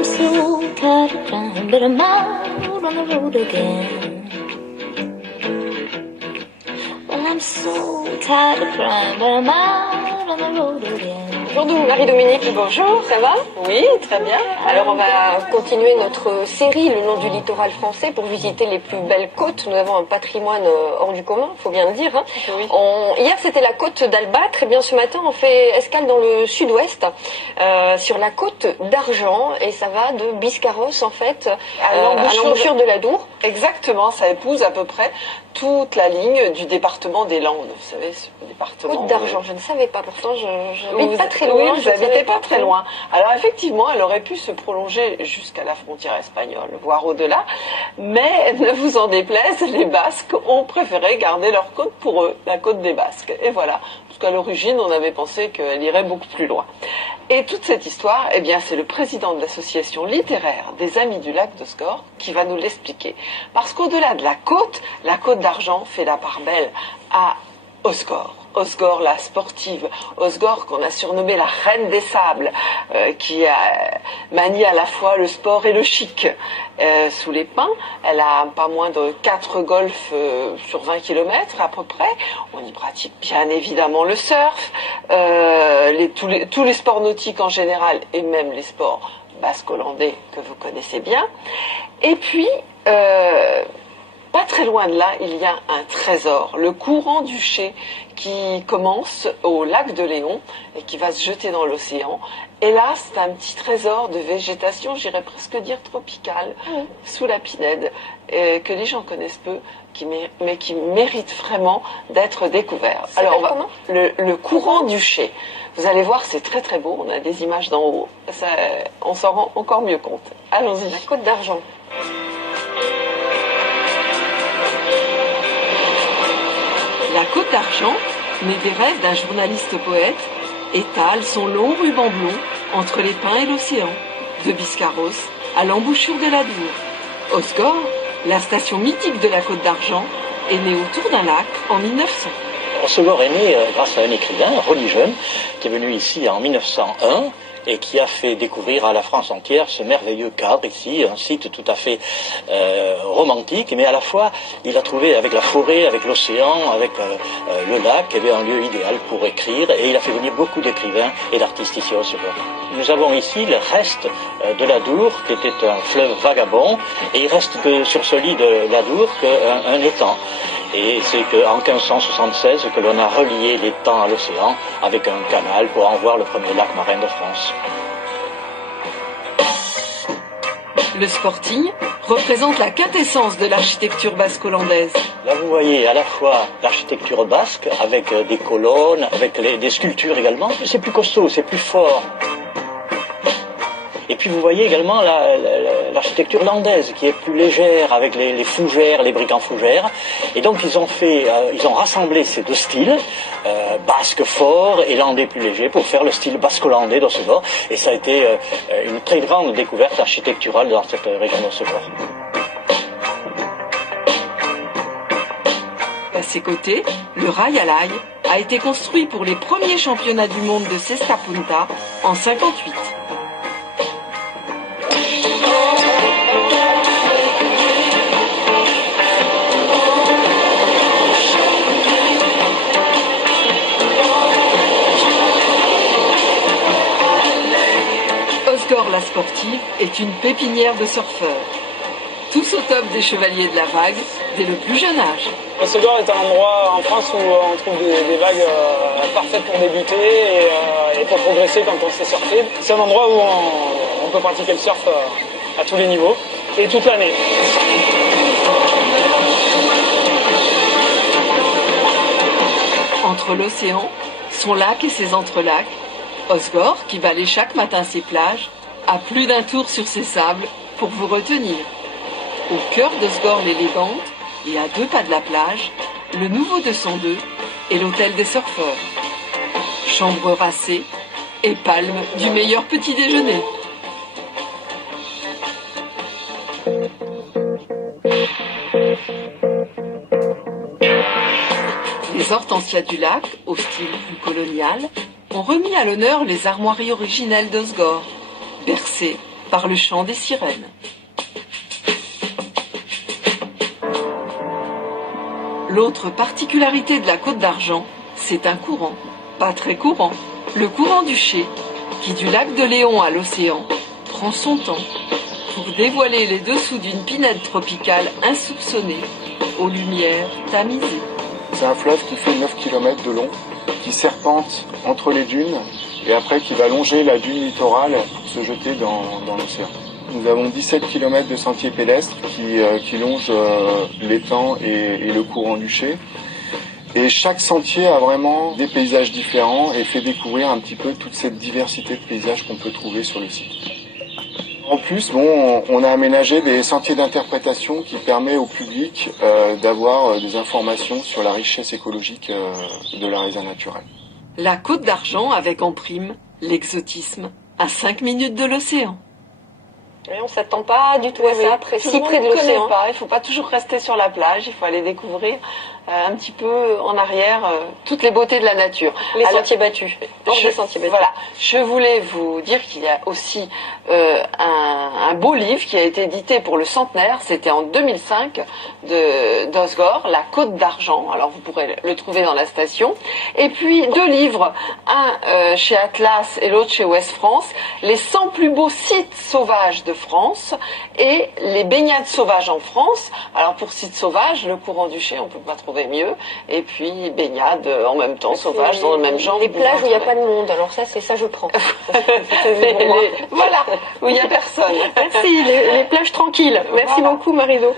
I'm so tired of crying, but I'm out on the road again. Well, I'm so tired of crying, but I'm out on the road again. Bonjour Marie-Dominique, bonjour, ça va? Oui, très bien. Alors on va continuer notre série Le long du littoral français pour visiter les plus belles côtes. Nous avons un patrimoine hors du commun, il faut bien le dire. Hein. Oui. Hier c'était la côte d'Albâtre, et bien ce matin on fait escale dans le sud-ouest, sur la côte d'Argent, et ça va de Biscarrosse en fait, à l'embouchure de l'Adour. Exactement, ça épouse à peu près toute la ligne du département des Landes. Vous savez, ce département... Côte d'Argent, je ne savais pas, pourtant je n'habite pas très loin. Oui, vous n'habitez pas très loin. Alors effectivement, elle aurait pu se prolonger jusqu'à la frontière espagnole, voire au-delà, mais ne vous en déplaise, les Basques ont préféré garder leur côte pour eux, la côte des Basques. Et voilà, parce qu'à l'origine, on avait pensé qu'elle irait beaucoup plus loin. Et toute cette histoire, eh bien, c'est le président de l'association littéraire des Amis du lac d'Osgore qui va nous l'expliquer. Parce qu'au-delà de la côte d'Argent fait la part belle à Osgore. Osgore, la sportive, Osgore qu'on a surnommée la reine des sables, qui manie à la fois le sport et le chic. Sous les pins, elle a pas moins de 4 golfs sur 20 km à peu près. On y pratique bien évidemment le surf, tous les sports nautiques en général, et même les sports basque-hollandais que vous connaissez bien. Et puis, pas très loin de là, il y a un trésor, le courant du Ché, qui commence au lac de Léon et qui va se jeter dans l'océan. Et là, c'est un petit trésor de végétation, j'irais presque dire tropicale, sous la Pinède, que les gens connaissent peu, mais qui mérite vraiment d'être découvert. Alors, le courant du Ché. Vous allez voir, c'est très très beau, on a des images d'en haut, on s'en rend encore mieux compte. Allons-y. La Côte d'Argent. La Côte d'Argent, née des rêves d'un journaliste poète, étale son long ruban blond entre les pins et l'océan, de Biscarrosse à l'embouchure de l'Adour. Osgore, la station mythique de la Côte d'Argent, est née autour d'un lac en 1900. Osgore est né grâce à un écrivain, Rony Jeune, qui est venu ici en 1901 et qui a fait découvrir à la France entière ce merveilleux cadre ici, un site tout à fait romantique, mais à la fois il a trouvé avec la forêt, avec l'océan, avec le lac, un lieu idéal pour écrire, et il a fait venir beaucoup d'écrivains et d'artistes ici à Osgore. Nous avons ici le reste de l'Adour, qui était un fleuve vagabond, et il reste sur ce lit de l'Adour qu'un étang. Et c'est qu'en 1576 que l'on a relié l'étang à l'océan avec un canal pour en voir le premier lac marin de France. Le Sporting représente la quintessence de l'architecture basque-hollandaise. Là vous voyez à la fois l'architecture basque avec des colonnes, avec des sculptures également. C'est plus costaud, c'est plus fort. Et puis vous voyez également l'architecture landaise qui est plus légère avec les fougères, les briques en fougères. Et donc ils ont rassemblé ces deux styles, basque fort et landais plus léger, pour faire le style basque-hollandais d'Osgore. Et ça a été une très grande découverte architecturale dans cette région d'Osgore. À ses côtés, le rail à l'ail a été construit pour les premiers championnats du monde de Cesta Punta en 1958. Osgore la sportive est une pépinière de surfeurs. Tous au top des chevaliers de la vague dès le plus jeune âge. Osgore est un endroit en France où on trouve des vagues parfaites pour débuter et pour progresser quand on sait surfer. C'est un endroit où on peut pratiquer le surf à tous les niveaux et toute l'année. Entre l'océan, son lac et ses entrelacs, Osgore, qui balaie chaque matin ses plages, a plus d'un tour sur ses sables pour vous retenir. Au cœur d'Osgore l'élégante, et à 2 pas de la plage, le nouveau 202 et l'hôtel des surfeurs. Chambre racée et palme du meilleur petit déjeuner. Les hortensias du lac, au style plus colonial, ont remis à l'honneur les armoiries originelles d'Osgore, bercées par le chant des sirènes. L'autre particularité de la Côte d'Argent, c'est un courant, pas très courant, le courant du Ché, qui du lac de Léon à l'océan prend son temps pour dévoiler les dessous d'une pinède tropicale insoupçonnée, aux lumières tamisées. C'est un fleuve qui fait 9 km de long, qui serpente entre les dunes et après qui va longer la dune littorale pour se jeter dans l'océan. Nous avons 17 km de sentiers pédestres qui longent l'étang et le courant du Ché. Et chaque sentier a vraiment des paysages différents et fait découvrir un petit peu toute cette diversité de paysages qu'on peut trouver sur le site. En plus, on a aménagé des sentiers d'interprétation qui permettent au public d'avoir des informations sur la richesse écologique de la réserve naturelle. La Côte d'Argent avec en prime l'exotisme à 5 minutes de l'océan. Et on s'attend pas du tout à ça, si près de l'océan. Il ne faut pas toujours rester sur la plage, il faut aller découvrir un petit peu en arrière toutes les beautés de la nature. Les sentiers battus. Voilà. Je voulais vous dire qu'il y a aussi un beau livre qui a été édité pour le centenaire, c'était en 2005, d'Osgore, La Côte d'Argent. Alors vous pourrez le trouver dans la station. Et puis 2 livres, un chez Atlas et l'autre chez Ouest France, Les 100 plus beaux sites sauvages de France et les baignades sauvages en France. Alors pour sites sauvages, le courant du Ché, on peut pas trouver mieux. Et puis baignades en même temps, sauvages, dans le même genre. Les plages où il n'y a pas de monde, alors ça, je prends. Voilà, où il n'y a personne. Merci, les plages tranquilles. Merci beaucoup, Marido.